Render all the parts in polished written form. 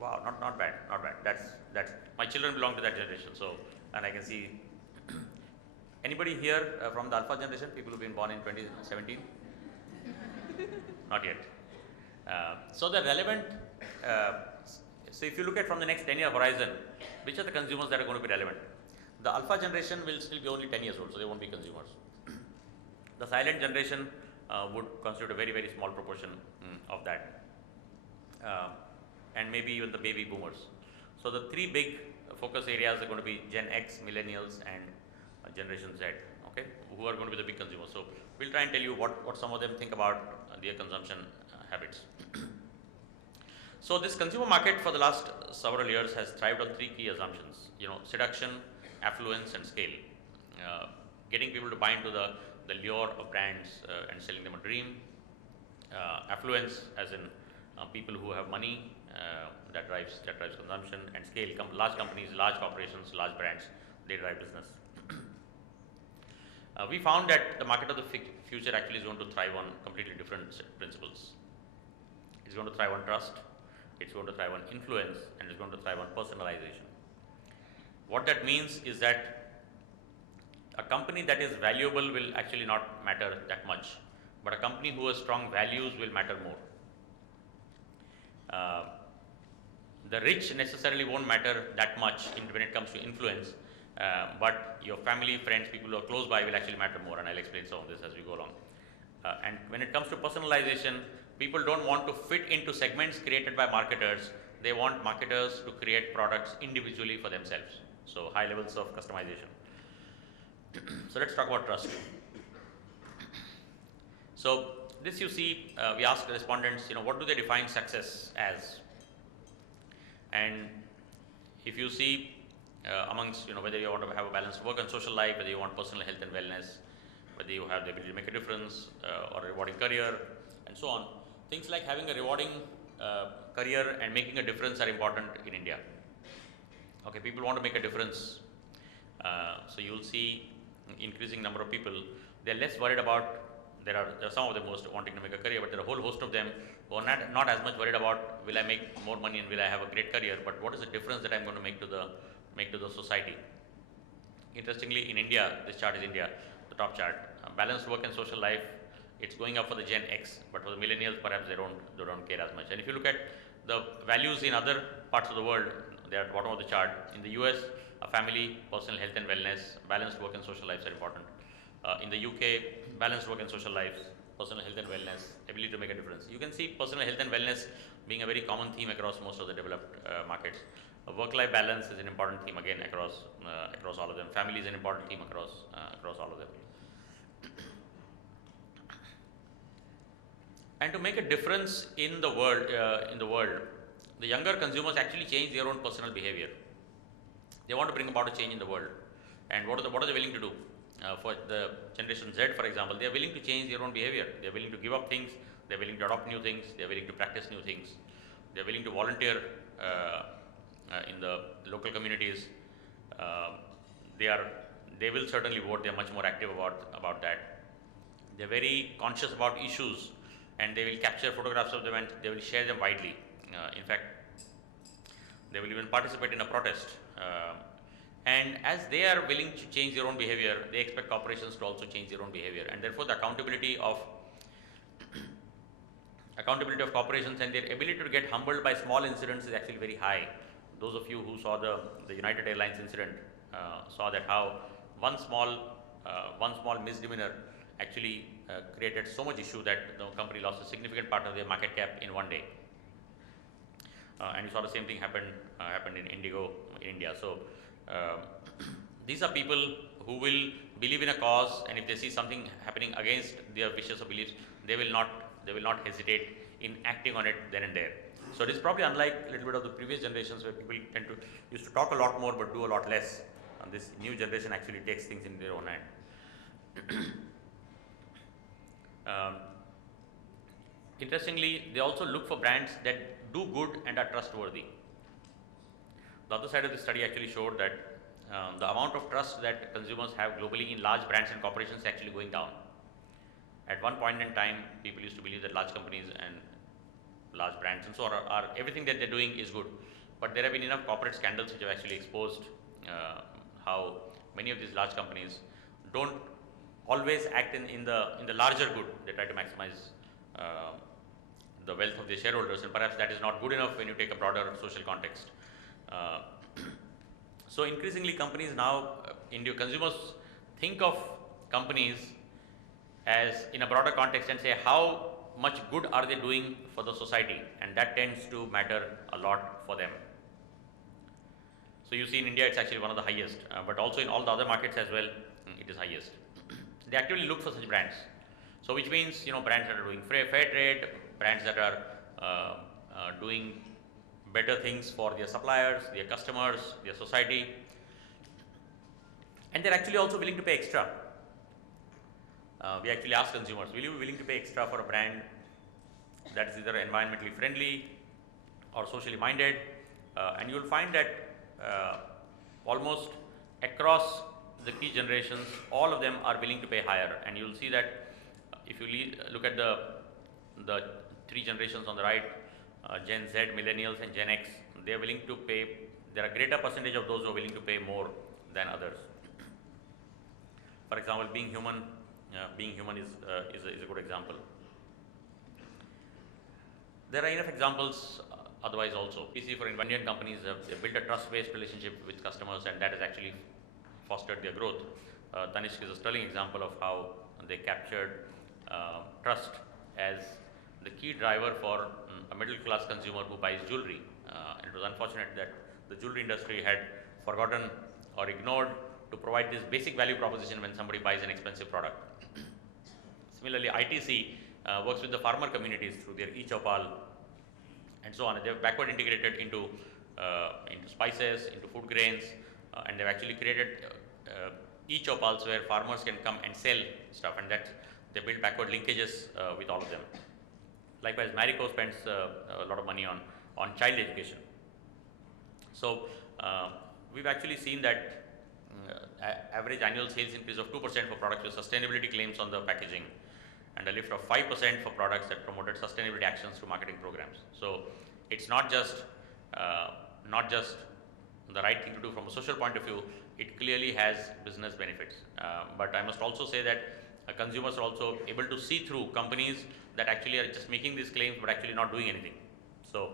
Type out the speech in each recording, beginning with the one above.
Wow, not bad, not bad. That's my children belong to that generation. So, and I can see anybody here from the Alpha generation, people who've been born in 2017? Not yet. So the relevant. Uh, so if you look at from the next 10-year horizon, which are the consumers that are going to be relevant? The Alpha generation will still be only 10 years old, so they won't be consumers. The silent generation would constitute a very small proportion of that, and maybe even the baby boomers. So the three big focus areas are going to be Gen X, millennials, and Generation Z. Okay, who are going to be the big consumers. So we'll try and tell you what some of them think about their consumption habits. So this consumer market for the last several years has thrived on three key assumptions. Seduction, affluence, and scale. Getting people to buy into the lure of brands and selling them a dream. Affluence, as in people who have money, that drives consumption, and scale. Large companies, large corporations, large brands, they drive business. We found that the market of the future actually is going to thrive on completely different principles. It's going to thrive on trust, it's going to thrive on influence, and it's going to thrive on personalization. What that means is that a company that is valuable will actually not matter that much, but a company who has strong values will matter more. The rich necessarily won't matter that much when it comes to influence, but your family, friends, people who are close by will actually matter more, and I'll explain some of this as we go along. And when it comes to personalization, people don't want to fit into segments created by marketers. They want marketers to create products individually for themselves. So high levels of customization. So let's talk about trust. So this you see, we ask the respondents, what do they define success as? And if you see amongst, whether you want to have a balanced work and social life, whether you want personal health and wellness, whether you have the ability to make a difference or a rewarding career, and so on. Things like having a rewarding career and making a difference are important in India. Okay, people want to make a difference. So you will see increasing number of people. They are less worried about. There are some of them most wanting to make a career, but there are a whole host of them who are not as much worried about will I make more money and will I have a great career, but what is the difference that I'm going to make to the society. Interestingly, in India, this chart is India, the top chart. Balanced work and social life, it's going up for the Gen X, but for the millennials, perhaps they don't care as much. And if you look at the values in other parts of the world, they are at the bottom of the chart. In the US, a family, personal health and wellness, balanced work and social lives are important. In the UK, balanced work and social life, personal health and wellness, ability to make a difference. You can see personal health and wellness being a very common theme across most of the developed markets. Work-life balance is an important theme again across all of them. Family is an important theme across all of them. And to make a difference in the world, the younger consumers actually change their own personal behavior. They want to bring about a change in the world. And what are they willing to do? For the Generation Z, for example, they are willing to change their own behavior. They are willing to give up things. They are willing to adopt new things. They are willing to practice new things. They are willing to volunteer in the local communities. They will certainly vote. They are much more active about that. They are very conscious about issues, and they will capture photographs of them and they will share them widely. In fact, they will even participate in a protest. And as they are willing to change their own behavior, they expect corporations to also change their own behavior, and therefore the accountability of corporations and their ability to get humbled by small incidents is actually very high. Those of you who saw the United Airlines incident saw that how one small misdemeanor actually created so much issue that the company lost a significant part of their market cap in one day. And you saw the same thing happened in Indigo in India. So these are people who will believe in a cause, and if they see something happening against their wishes or beliefs, they will not hesitate in acting on it then and there. So it is probably unlike a little bit of the previous generations where people used to talk a lot more but do a lot less. And this new generation actually takes things in their own hand. Interestingly, they also look for brands that do good and are trustworthy. The other side of the study actually showed that the amount of trust that consumers have globally in large brands and corporations is actually going down. At one point in time, people used to believe that large companies and large brands and so on are everything that they're doing is good. But there have been enough corporate scandals which have actually exposed how many of these large companies don't always act in the larger good. They try to maximize the wealth of their shareholders, and perhaps that is not good enough when you take a broader social context. So increasingly companies now, consumers think of companies as in a broader context and say how much good are they doing for the society, and that tends to matter a lot for them. So you see in India it's actually one of the highest, but also in all the other markets as well it is highest. They actively look for such brands. So which means brands that are doing fair trade, brands that are doing better things for their suppliers, their customers, their society, and they're actually also willing to pay extra. We actually ask consumers, will you be willing to pay extra for a brand that is either environmentally friendly or socially minded? And you will find that almost across the key generations, all of them are willing to pay higher. And you will see that if you look at the three generations on the right, Gen Z, Millennials and Gen X, they are willing to pay, there are a greater percentage of those who are willing to pay more than others. For example, being human is a good example. There are enough examples otherwise also. We see for Indian companies, they built a trust-based relationship with customers, and that has actually fostered their growth. Tanishq is a sterling example of how they captured trust as the key driver for a middle-class consumer who buys jewelry. And it was unfortunate that the jewelry industry had forgotten or ignored to provide this basic value proposition when somebody buys an expensive product. Similarly, ITC works with the farmer communities through their e-Chopal and so on. They have backward integrated into spices, into food grains, and they've actually created e-Chopals where farmers can come and sell stuff, and that they build backward linkages with all of them. Likewise, Marico spends a lot of money on child education. So we've actually seen that average annual sales increase of 2% for products with sustainability claims on the packaging, and a lift of 5% for products that promoted sustainability actions through marketing programs. So it's not just the right thing to do from a social point of view, it clearly has business benefits. But I must also say that consumers are also able to see through companies that actually are just making these claims but actually not doing anything. So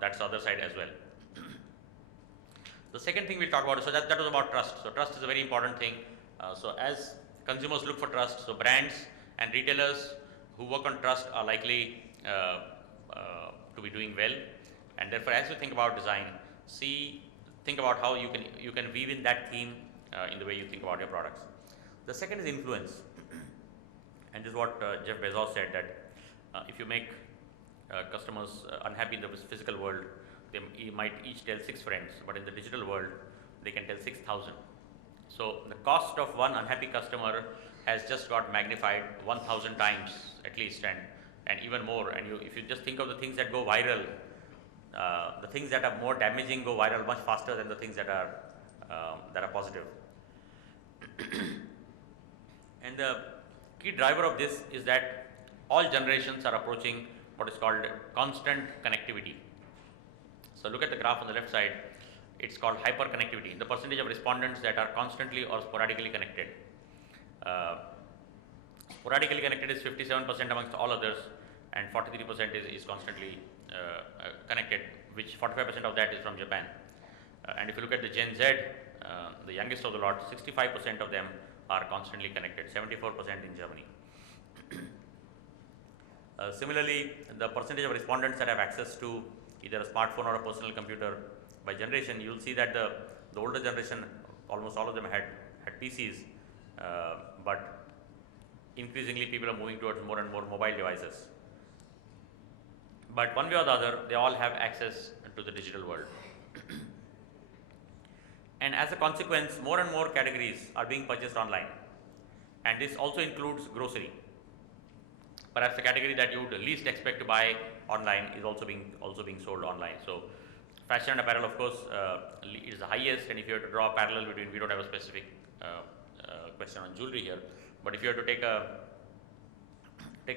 that's the other side as well. The second thing we'll talk about, so that was about trust. So trust is a very important thing. So as consumers look for trust, so brands and retailers who work on trust are likely to be doing well. And therefore, as you think about design, think about how you can weave in that theme in the way you think about your products. The second is influence, and this is what Jeff Bezos said, that if you make customers unhappy in the physical world, they might each tell 6 friends, but in the digital world, they can tell 6,000. So the cost of one unhappy customer has just got magnified 1,000 times at least, and even more. And if you just think of the things that go viral, the things that are more damaging go viral much faster than the things that are positive. And the key driver of this is that all generations are approaching what is called constant connectivity. So look at the graph on the left side. It's called hyperconnectivity, the percentage of respondents that are constantly or sporadically connected. Sporadically connected is 57% amongst all others, and 43% is constantly connected, which 45% of that is from Japan. And if you look at the Gen Z, the youngest of the lot, 65% of them are constantly connected, 74% in Germany. Similarly, the percentage of respondents that have access to either a smartphone or a personal computer by generation, you will see that the older generation, almost all of them had PCs, but increasingly people are moving towards more and more mobile devices. But one way or the other, they all have access to the digital world. And as a consequence, more and more categories are being purchased online, and this also includes grocery. Perhaps the category that you would least expect to buy online is also being sold online. So fashion and apparel, of course, is the highest, and if you have to draw a parallel between, we don't have a specific question on jewelry here, but if you have to take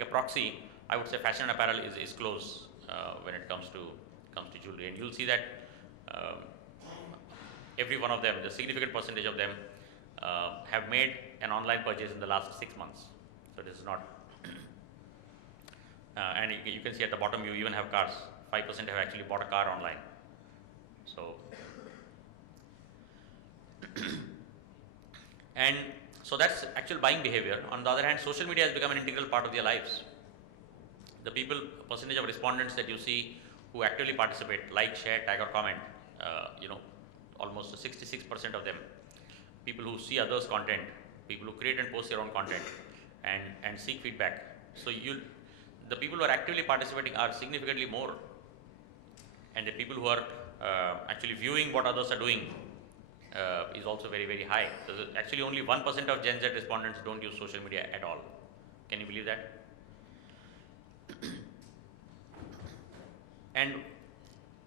a proxy, I would say fashion and apparel is close when it comes to jewelry, and you'll see that every one of them, the significant percentage of them, have made an online purchase in the last 6 months. So this is not, and you can see at the bottom, you even have cars. 5% have actually bought a car online. So, and so that's actual buying behavior. On the other hand, social media has become an integral part of their lives. The percentage of respondents that you see who actively participate, like, share, tag, or comment, almost 66% of them, people who see others' content, people who create and post their own content, and seek feedback. So the people who are actively participating are significantly more, and the people who are actually viewing what others are doing is also very, very high. So actually only 1% of Gen Z respondents don't use social media at all. Can you believe that? And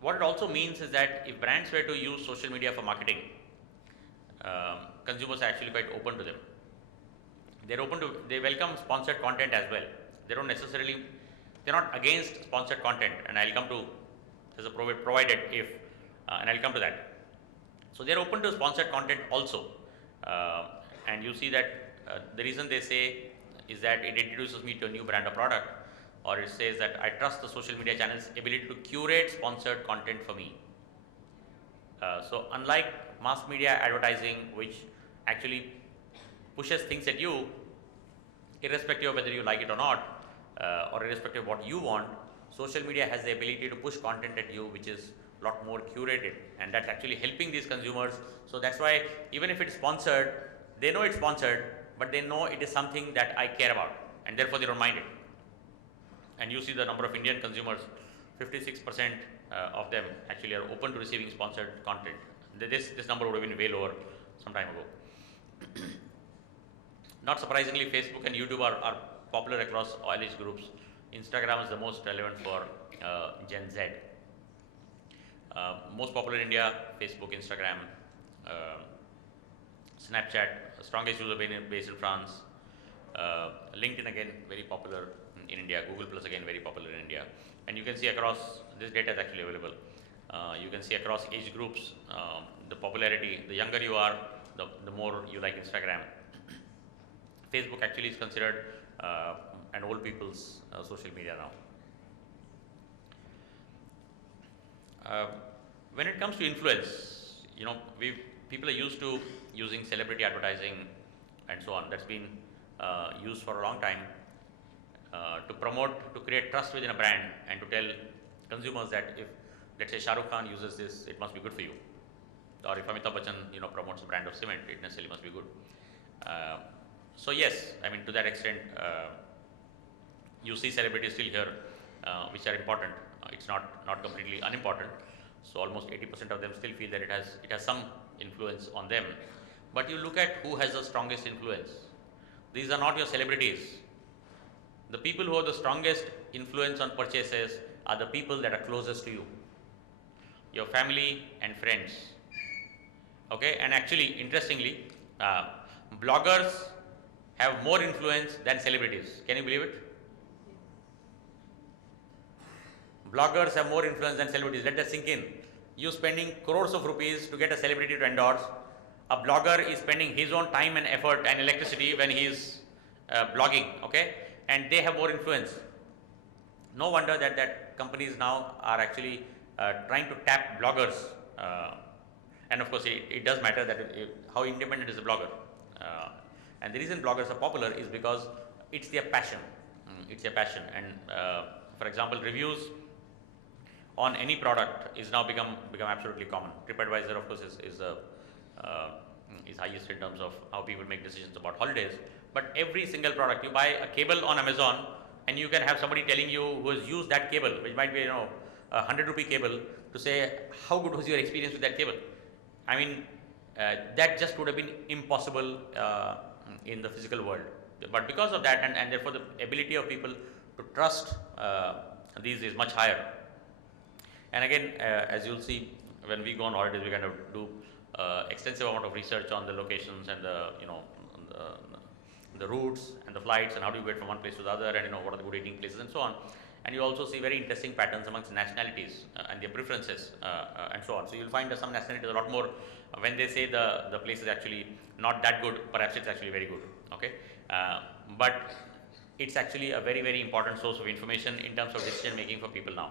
what it also means is that if brands were to use social media for marketing, consumers are actually quite open to them. They welcome sponsored content as well. They're not against sponsored content, and I'll come to, there's a provided if, and I'll come to that. So they're open to sponsored content also, and you see that the reason they say is that it introduces me to a new brand or product, or it says that I trust the social media channel's ability to curate sponsored content for me. So unlike mass media advertising, which actually pushes things at you, irrespective of whether you like it or not, or irrespective of what you want, social media has the ability to push content at you which is a lot more curated, and that's actually helping these consumers. So that's why even if it's sponsored, they know it's sponsored, but they know it is something that I care about, and therefore they don't mind it. And you see the number of Indian consumers, 56% of them actually are open to receiving sponsored content. This number would have been way lower some time ago. Not surprisingly, Facebook and YouTube are popular across all age groups. Instagram is the most relevant for Gen Z. Most popular in India, Facebook, Instagram, Snapchat, strongest user base in France. LinkedIn again very popular in India. Google Plus again very popular in India. And you can see across, this data is actually available. You can see across age groups the popularity. The younger you are, the more you like Instagram. Facebook actually is considered an old people's social media now. When it comes to influence, people are used to using celebrity advertising and so on. That's been used for a long time to promote, to create trust within a brand, and to tell consumers that if, let's say, Shah Rukh Khan uses this, it must be good for you. Or if Amitabh Bachchan, promotes a brand of cement, it necessarily must be good. So yes, I mean, to that extent, you see celebrities still here, which are important. It's not completely unimportant. So almost 80% of them still feel that it has some influence on them. But you look at who has the strongest influence. These are not your celebrities. The people who have the strongest influence on purchases are the people that are closest to you, your family and friends. Okay, and actually, interestingly, bloggers have more influence than celebrities. Can you believe it? Bloggers have more influence than celebrities. Let that sink in. You spending crores of rupees to get a celebrity to endorse. A blogger is spending his own time and effort and electricity when he is blogging, okay? And they have more influence. No wonder that companies now are actually trying to tap bloggers. And of course, it does matter that how independent is a blogger. And the reason bloggers are popular is because it's their passion. It's their passion. And for example, reviews on any product is now become absolutely common. TripAdvisor, of course, is highest in terms of how people make decisions about holidays. But every single product, you buy a cable on Amazon, and you can have somebody telling you who has used that cable, which might be a 100 rupee cable, to say how good was your experience with that cable. I mean, that just would have been impossible in the physical world. But because of that, and therefore the ability of people to trust these is much higher. And again, as you'll see, when we go on holidays, we kind of do extensive amount of research on the locations and the routes and the flights, and how do you get from one place to the other, and what are the good eating places and so on. and you also see very interesting patterns amongst nationalities and their preferences and so on. So you'll find that some nationalities a lot more when they say the place is actually not that good, perhaps it's actually very good. Okay, but it's actually a very, very important source of information in terms of decision making for people now.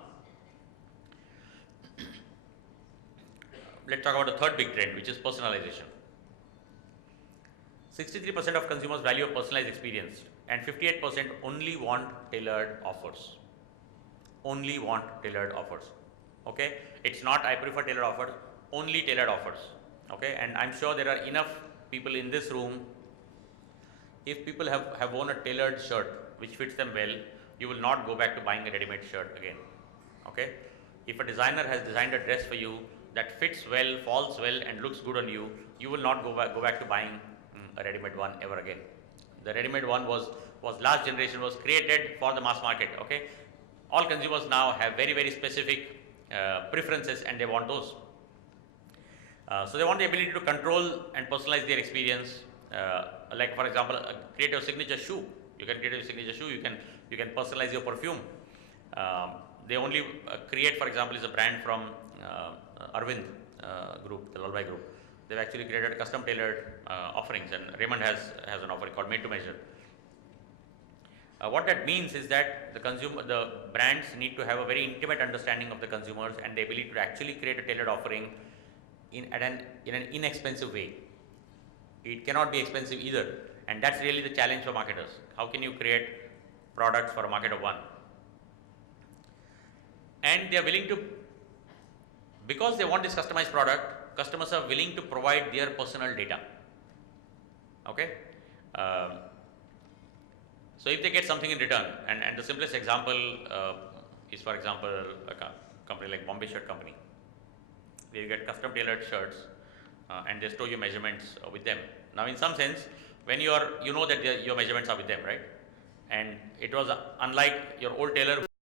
Let's talk about the third big trend, which is personalization. 63% of consumers value a personalized experience and 58% only want tailored offers. Only want tailored offers. Okay, it's not I prefer tailored offers, only tailored offers. Okay, and I'm sure there are enough people in this room. If people have worn a tailored shirt which fits them well, you will not go back to buying a ready-made shirt again. Okay, if a designer has designed a dress for you that fits well, falls well and looks good on you, you will not go back to buying a ready-made one ever again. The ready-made one was last generation, was created for the mass market. Okay, all consumers now have very, very specific preferences and they want those. So they want the ability to control and personalize their experience. Like for example, create your signature shoe. You can create your signature shoe. You can personalize your perfume. They only create, for example, is a brand from Arvind group, the Lalbai group. They've actually created custom tailored offerings, and Raymond has an offering called Made to Measure. What that means is that the brands need to have a very intimate understanding of the consumers and the ability to actually create a tailored offering in an inexpensive way. It cannot be expensive either, and that's really the challenge for marketers. How can you create products for a market of one? And they are willing to, because they want this customized product, customers are willing to provide their personal data. Okay. So if they get something in return, and the simplest example is, for example, a company like Bombay Shirt Company. They get custom tailored shirts and they store your measurements with them. Now in some sense, when you know that your measurements are with them, right? And it was unlike your old tailor